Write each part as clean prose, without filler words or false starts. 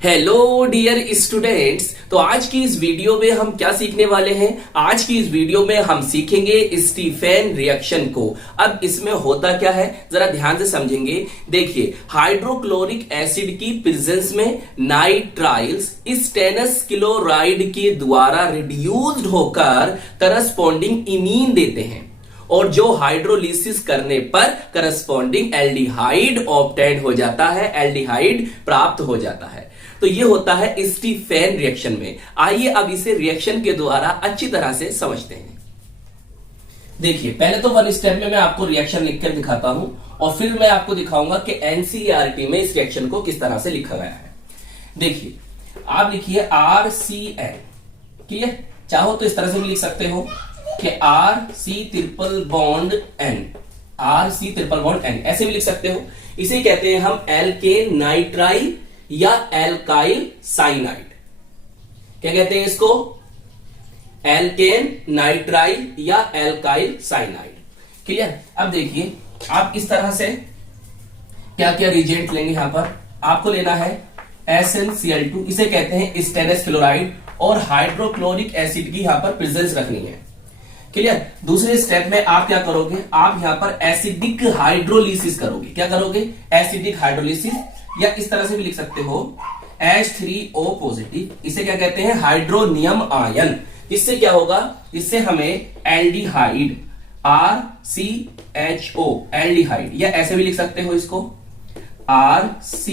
Hello dear students. तो आज की इस वीडियो में हम क्या सीखने वाले हैं? आज की इस वीडियो में हम सीखेंगे स्टीफेन रिएक्शन को। अब इसमें होता क्या है जरा ध्यान से समझेंगे। देखिए, हाइड्रोक्लोरिक एसिड की प्रेजेंस में नाइट्राइल्स स्टेनस क्लोराइड के द्वारा रिड्यूस्ड होकर करस्पॉन्डिंग इमीन देते हैं और जो हाइड्रोलिसिस करने पर करस्पॉन्डिंग एल्डिहाइड ऑब्टेन्ड हो जाता है, एल्डिहाइड प्राप्त हो जाता है। तो ये होता है स्टीफेन रिएक्शन में। आइए अब इसे रिएक्शन के द्वारा अच्छी तरह से समझते हैं। देखिए, पहले तो वन स्टेप में मैं आपको रिएक्शन लिखकर दिखाता हूं और फिर मैं आपको दिखाऊंगा कि एनसीईआरटी में इस रिएक्शन को किस तरह से लिखा गया है। देखिए, आप लिखिए RCN, क्लियर? चाहो तो इस तरह से भी लिख सकते हो कि RC ट्रिपल बॉन्ड N, ऐसे भी लिख सकते हो। इसे कहते हैं हम एल्केन नाइट्राइल या एल्काइल साइनाइड। क्या कहते हैं इसको? एल्केन नाइट्राइल या एल्काइल साइनाइड। क्लियर? अब देखिए, आप इस तरह से क्या क्या रिएजेंट लेंगे। यहां पर आपको लेना है SnCl2, इसे कहते हैं स्टेनस क्लोराइड, और हाइड्रोक्लोरिक एसिड की यहां पर प्रेजेंस रखनी है। क्लियर? दूसरे स्टेप में आप क्या करोगे? आप यहां पर एसिडिक हाइड्रोलिसिस करोगे। क्या करोगे? एसिडिक हाइड्रोलिसिस, या इस तरह से भी लिख सकते हो H3O पॉजिटिव, इसे क्या कहते हैं? Hydronium ion. इससे क्या होगा? इससे हमें एल्डिहाइड RCHO, एल्डिहाइड, या ऐसे भी लिख सकते हो इसको RC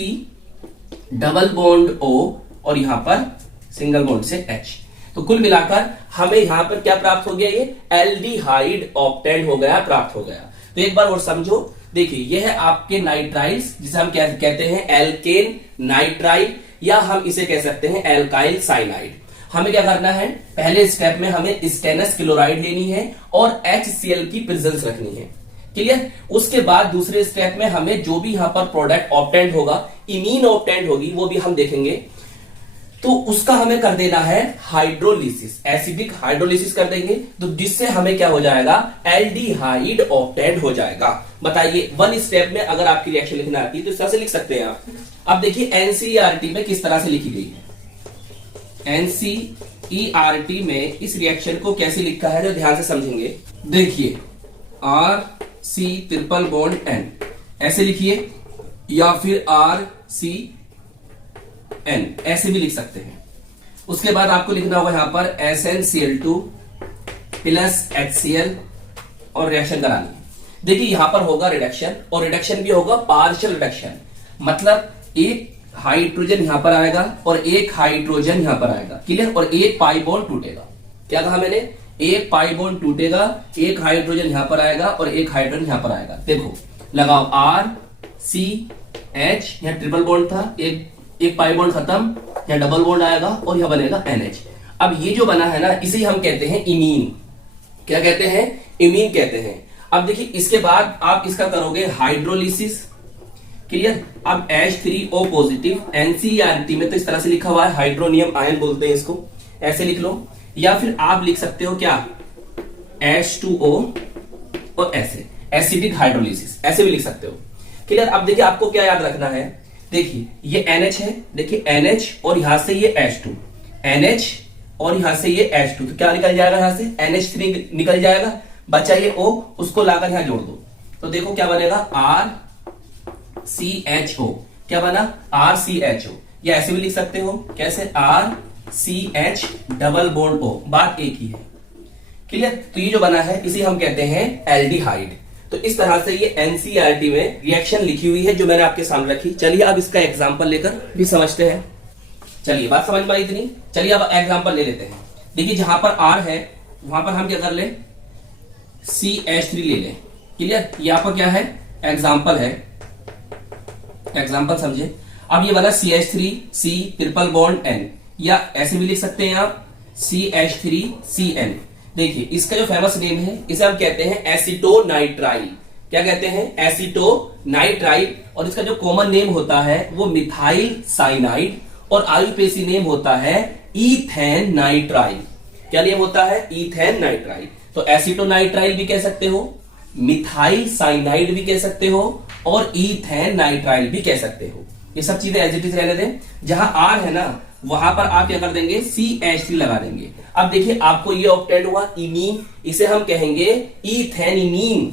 डबल बॉन्ड O और यहां पर सिंगल बॉन्ड से H। तो कुल मिलाकर हमें यहां पर क्या प्राप्त हो गया? ये एल्डिहाइड ऑब्टेन्ड हो गया, प्राप्त हो गया। तो एक बार और समझो। देखिए, यह है आपके नाइट्राइल्स, जिसे हम क्या कहते हैं? एल्केन नाइट्राइल, या हम इसे कह सकते हैं एल्काइल साइनाइड। हमें क्या करना है? पहले स्टेप में हमें स्टेनस क्लोराइड लेनी है और HCl की प्रेजेंस रखनी है। क्लियर? उसके बाद दूसरे स्टेप में हमें जो भी यहां पर प्रोडक्ट ऑब्टेन्ड होगा, इमीन ऑब्टेन्ड होगी, वो भी हम देखेंगे। तो उसका हमें कर देना है हाइड्रोलिसिस, एसिडिक हाइड्रोलिसिस कर देंगे, तो जिससे हमें क्या हो जाएगा? एल्डिहाइड ऑब्टेन्ड हो जाएगा। बताइए, वन स्टेप में अगर आपकी रिएक्शन लिखना आती है तो इस तरह से लिख सकते हैं आप। अब देखिए एनसीईआरटी में किस तरह से लिखी गई है। एनसीईआरटी में इस रिएक्शन को कैसे लिखा है, जो ध्यान से समझेंगे। देखिए, RC ट्रिपल बॉन्ड N ऐसे लिखिए, या फिर RCN ऐसे भी लिख सकते हैं। उसके बाद आपको लिखना होगा यहां पर SnCl2 प्लस HCl और रिएक्शन करानी है। देखिए, यहां पर होगा रिडक्शन, और रिडक्शन भी होगा पार्शियल रिडक्शन, मतलब एक हाइड्रोजन यहां पर आएगा और एक हाइड्रोजन यहां पर आएगा। क्लियर? और एक पाई बॉन्ड टूटेगा। क्या कहा मैंने? एक पाई बॉन्ड टूटेगा, एक हाइड्रोजन यहां पर आएगा और एक हाइड्रोजन यहां पर आएगा। देखो, लगाओ RCH, यहां ट्रिपल बॉन्ड था, एक पाई बॉन्ड खत्म, या डबल बॉन्ड आएगा और यह बनेगा NH। अब ये जो बना है ना, इसे हम कहते हैं इमीन। क्या कहते हैं? इमीन कहते हैं। अब देखिए, इसके बाद आप इसका करोगे हाइड्रोलिसिस। क्लियर? अब H3O पॉजिटिव, एनसीईआरटी में तो इस तरह से लिखा हुआ है, हाइड्रोनियम आयन बोलते हैं इसको, ऐसे लिख लो। या फिर आप लिख सकते हो क्या? H2O और ऐसे एसिडिक हाइड्रोलिसिस, ऐसे भी लिख सकते हो। क्लियर? अब देखिए, आपको क्या याद रखना है। देखिए, ये NH है, देखिए NH, और यहां से ये H2, NH और यहां से ये H2, तो क्या निकल जाएगा? यहां से NH3 निकल जाएगा, बचा ये O, उसको लाकर यहां जोड़ दो, तो देखो क्या बनेगा? RCHO। क्या बना? RCHO। या ऐसे भी लिख सकते हो, कैसे? RCH डबल बॉन्ड O, बात एक ही है। क्लियर? तो ये जो बना है इसे हम कहते हैं एल्डिहाइड। तो इस तरह से ये एनसीईआरटी में रिएक्शन लिखी हुई है, जो मैंने आपके सामने रखी। चलिए अब इसका एग्जांपल लेकर भी समझते हैं। चलिए, बात समझ में आई इतनी? चलिए अब एग्जांपल ले लेते हैं। देखिए, जहां पर R है वहां पर हम क्या कर ले? CH3 ले लें। क्लियर? ये आपका क्या है? एग्जांपल है, एग्जांपल समझे। अब ये बना CH3 C triple bond N, या ऐसे भी लिख सकते हैं आप CH3CN। देखिए, इसका जो फेमस नेम है, इसे हम कहते हैं एसीटोनाइट्राइल। क्या कहते हैं? एसीटोनाइट्राइल। और इसका जो कॉमन नेम होता है वो मिथाइल साइनाइड, और आयुर्वेदी नेम होता है इथेन नाइट्राइल। क्या नेम होता है? Ethane nitrile. तो एसीटोनाइट्राइल भी कह सकते हो, मिथाइल साइनाइड भी कह सकते हो, और इथेन नाइट्राइल भी कह सकते हो। ये सब चीजें एज इट इज रहने दें। जहां R है ना वहां पर आप क्या कर देंगे CH3 लगा देंगे। अब देखिए आपको ये ऑब्टेन हुआ इमीन, इसे हम कहेंगे इथेनिमीन।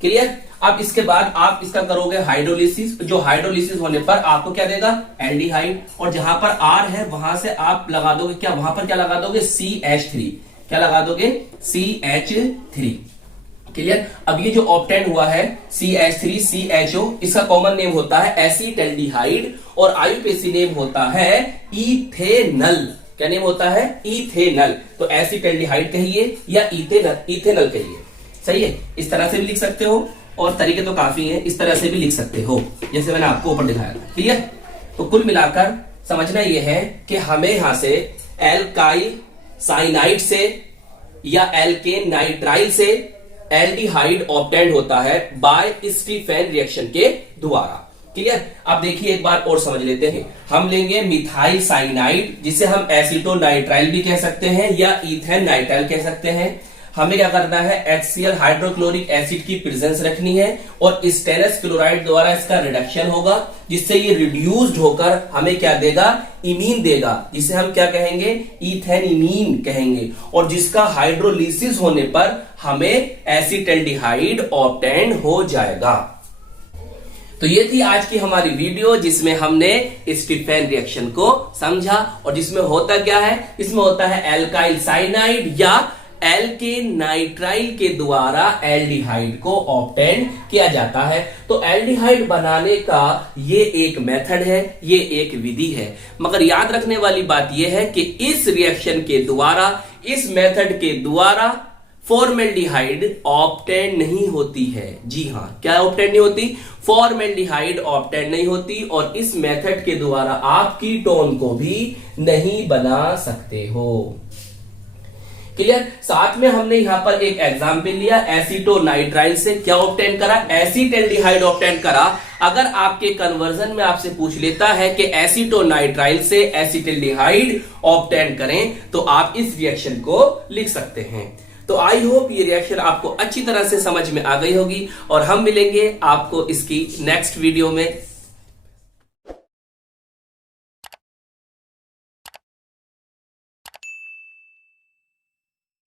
क्लियर। अब इसके बाद आप इसका करोगे हाइड्रोलिसिस, जो हाइड्रोलिसिस होने पर आपको क्या देगा एल्डिहाइड, और जहां पर R है वहां से आप लगा दोगे क्या, वहां पर क्या लगा दोगे CH3, क्या लगा दोगे CH3। क्लियर। अब ये जो ऑब्टेन हुआ है CH3 CHO, इसका कॉमन नेम होता है एसीटल्डिहाइड और आईयूपीएसी नेम होता है इथेनल। क्या नेम होता है इथेनल। तो एसीटल्डिहाइड कहिए या इथेनल कहिए, सही है। इस तरह से भी लिख सकते हो और तरीके तो काफी हैं, इस तरह से भी लिख सकते हो जैसे मैंने आपको ऊपर दिखाया था। क्लियर। तो कुल मिलाकर समझना यह है कि हमें यहां से एल्काइल साइनाइड से या एल्केन नाइट्राइल से एल्डिहाइड ऑब्टेन्ड होता है बाय स्टीफेन रिएक्शन के द्वारा। क्लियर। अब देखिए एक बार और समझ लेते हैं। हम लेंगे मिथाइल साइनाइड, जिसे हम एसीटोनाइट्राइल भी कह सकते हैं या इथेन नाइट्राइल कह सकते हैं। हमें क्या करना है HCl हाइड्रोक्लोरिक एसिड की प्रेजेंस रखनी है और स्टेरस क्लोराइड द्वारा इसका रिडक्शन होगा, जिससे ये रिड्यूस्ड होकर हमें क्या देगा इमीन देगा, जिसे हम क्या कहेंगे इथेनिमीन कहेंगे, और जिसका हाइड्रोलिसिस होने पर हमें एसीटल्डिहाइड ऑब्टेन हो जाएगा। तो ये थी आज की हमारी वीडियो जिसमें हमने स्टीफेन रिएक्शन को समझा, और जिसमें होता क्या है, इसमें होता है एल्काइल साइनाइड या एल्केन नाइट्राइल के द्वारा एल्डिहाइड को ऑब्टेन किया जाता है। तो एल्डिहाइड बनाने का ये एक मेथड है, ये एक विधि है, मगर याद रखने वाली बात यह है कि इस रिएक्शन के द्वारा, इस मेथड के द्वारा फॉर्मेल्डिहाइड ऑब्टेन नहीं होती है। जी हां, क्या ऑब्टेन नहीं होती, फॉर्मेल्डिहाइड ऑब्टेन नहीं होती, और इस मेथड के द्वारा आप कीटोन को भी नहीं बना सकते हो। क्लियर। साथ में हमने यहां पर एक एग्जाम्पल लिया एसीटोनाइट्राइल से, क्या ऑब्टेन करा एसीटल्डिहाइड ऑब्टेन करा। अगर आपके कन्वर्जन में आपसे पूछ लेता है कि एसीटोनाइट्राइल से एसीटल्डिहाइड ऑब्टेन करें, तो आप इस रिएक्शन को लिख सकते हैं। तो आई होप ये रिएक्शन आपको अच्छी तरह से समझ में आ गई होगी, और हम मिलेंगे आपको इसकी नेक्स्ट वीडियो में।